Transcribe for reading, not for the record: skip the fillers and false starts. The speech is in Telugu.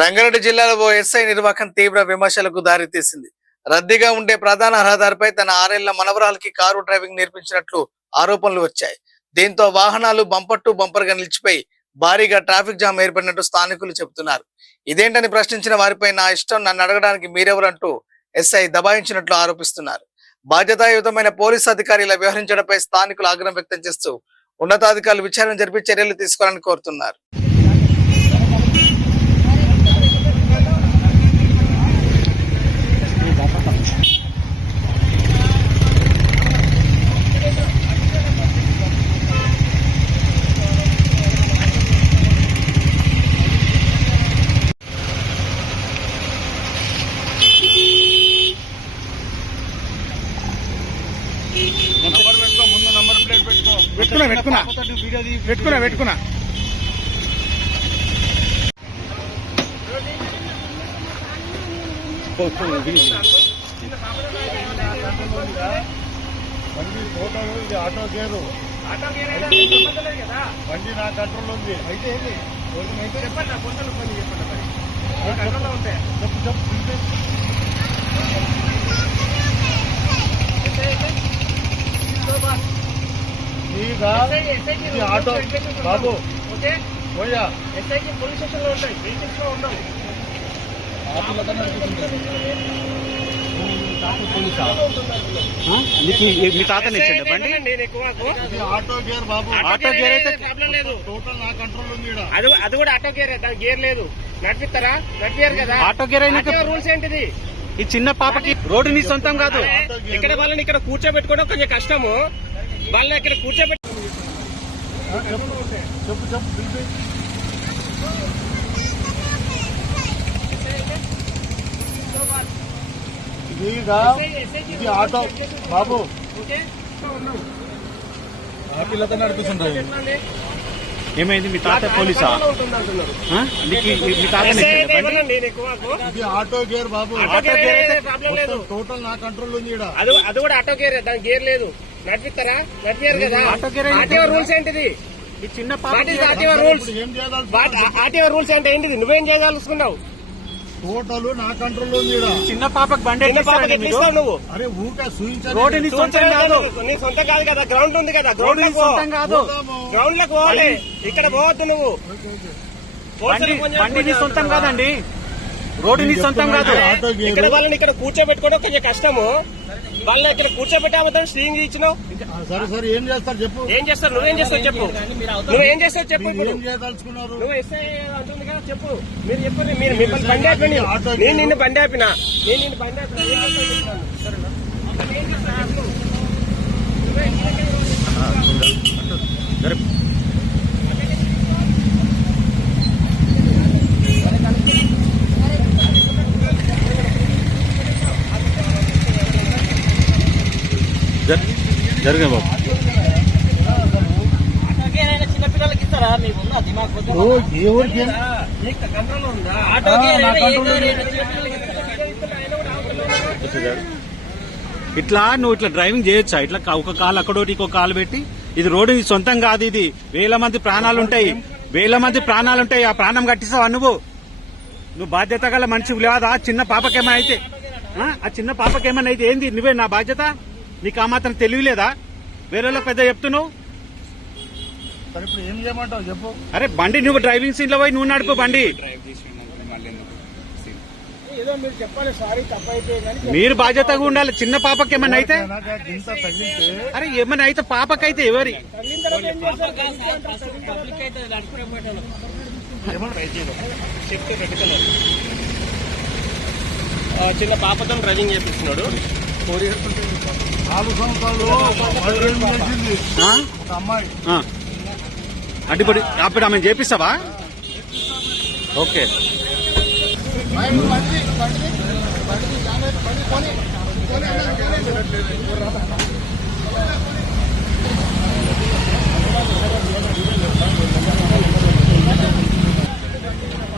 రంగారెడ్డి జిల్లాలో ఓ ఎస్ఐ నిర్వాహకం తీవ్ర విమర్శలకు దారితీసింది. రద్దీగా ఉండే ప్రధాన రహదారిపై తన 6 ఏళ్ల మనవరాలకి కారు డ్రైవింగ్ నేర్పించినట్లు ఆరోపణలు వచ్చాయి. దీంతో వాహనాలు బంపర్ టు బంపర్ గా నిలిచిపోయి భారీగా ట్రాఫిక్ జామ్ ఏర్పడినట్టు స్థానికులు చెబుతున్నారు. ఇదేంటని ప్రశ్నించిన వారిపై నా ఇష్టం, నన్ను అడగడానికి మీరెవరంటూ ఎస్ఐ దబాయించినట్లు ఆరోపిస్తున్నారు. బాధ్యతాయుతమైన పోలీసు అధికారుల వ్యవహరించడంపై స్థానికులు ఆగ్రహం వ్యక్తం చేస్తూ ఉన్నతాధికారులు విచారణ జరిపి చర్యలు తీసుకోవాలని కోరుతున్నారు. పెట్టుకున్నా బండి ఫోటో ఇది ఆటో గేరు బండి నా కంట్రోల్ ఉంది. అయితే చెప్పండి, నా ఫోటోలు చెప్పండి. ఇది ఆటో బాబు పోయా ఎస్ఐకి పోలీస్ స్టేషన్ లో ఉంటాయి, బీచెస్ లో ఉండవు. మీ తాతని ఇచ్చండి బండి. ఆటో గేర్ బాబు, ఆటో గేర్ అయితే ప్రాబ్లం లేదు, టోటల్ నా కంట్రోల్ ఉంది. అది కూడా ఆటో గేర్, దాని గేర్ లేదు. నడిపిస్తారా? నడిపారు కదా. ఆటో గేర్ అయినా రూల్స్ ఏంటిది? ఈ చిన్న పాపకి రోడ్డు నీ సొంతం కాదు. ఇక్కడ వాళ్ళని ఇక్కడ కూర్చోబెట్టుకోవడం కొంచెం కష్టము. వాళ్ళని ఇక్కడ కూర్చోబెట్టు. ఇది ఆటో బాబు, ఆ పిల్లతో నడిపిస్తుంటారు. ఏమైంది? మీ తాత పోలీసా? మీ తాతని ఇది ఆటో గేర్ బాబు, ప్రాబ్లం లేదు, టోటల్ నా కంట్రోల్ ఉంది. అది కూడా ఆటో గేర్, దాని గేర్ లేదు. నడిపిస్తారా? నడిపారు కదా. ఆర్టీఓ రూల్స్ ఏంటిది? ఈ చిన్న పాప ఆర్టీఓ రూల్స్, ఏం చేయాలి? ఆర్టీఓ రూల్స్ అంటే ఏంటిది? నువ్వేం చేయదలుచుకున్నావు? టోటల్ నా కంట్రోల్ ఉంది. చిన్న పాపకు బండి నువ్వు అరే ఊక సూచించాలి. రోడ్డు నీ సొంతం కాదు. నీ సొంతం కాదు కదా, గ్రౌండ్ ఉంది కదా, గ్రౌండ్ నీ సొంతం కాదు. గ్రౌండ్ లకు పోవాలి, ఇక్కడ పోవద్దు నువ్వు. బండి నీ సొంతం కాదండి, రోడ్డు నీ సొంతం కాదు. ఇక్కడ వాళ్ళని ఇక్కడ కూర్చోబెట్టుకోవడం కొంచెం కష్టము. వాళ్ళని ఇక్కడ కూర్చోబెట్టామని స్టీరింగ్ ఇచ్చినావు. సరే సరే, ఏం చేస్తారు చెప్పు. ఏం చేస్తారు? నువ్వేం చేస్తావు చెప్పు. నువ్వేం చేస్తావు చెప్పు. ఏం చేయదలుచుకున్నారు? నువ్వు ఎస్ఐ అంటుంది కదా, చెప్పు. మీరు చెప్పండి. మీరు మిమ్మల్ని బండి ఆపిన, నేను నిన్ను బండి ఆపినా, నేను నిన్ను బండి ఆపిన. జరిగే బాబు. చిన్నపిల్లలకి ఇస్తారా? మీకు ఇట్లా నువ్వు ఇట్లా డ్రైవింగ్ చేయొచ్చా? ఇట్లా ఒక కాలు అక్కడోటి ఇంకో కాలు పెట్టి. ఇది రోడ్డు నీ సొంతం కాదు. ఇది వేల మంది ప్రాణాలుంటాయి, వేల మంది ప్రాణాలుంటాయి. ఆ ప్రాణం కట్టిస్తావా నువ్వు బాధ్యత గల మనిషి లేదా? చిన్న పాపకేమైనా అయితే, ఆ చిన్న పాపకేమైనా అయితే ఏంది? నువ్వే నా బాధ్యత? నీకు ఆ మాత్రం తెలియలేదా? వేరే పెద్ద చెప్తున్నావు. ఏం చేయమంటావు చెప్పు. అరే బండి నువ్వు డ్రైవింగ్ సీన్ లో పోయి నువ్వు నడుపు బండి. మీరు బాధ్యతగా ఉండాలి. చిన్న పాపకి ఏమన్నా అయితే, అరే ఏమన్నా అయితే పాపకైతే ఎవరి చిన్న పాపతో డ్రైవింగ్ చేపిస్తున్నాడు. 4 సంవత్సరాలు అమ్మాయి అడ్డుపడి అప్పుడు ఆమె చేపిస్తావా? ఓకే. బండి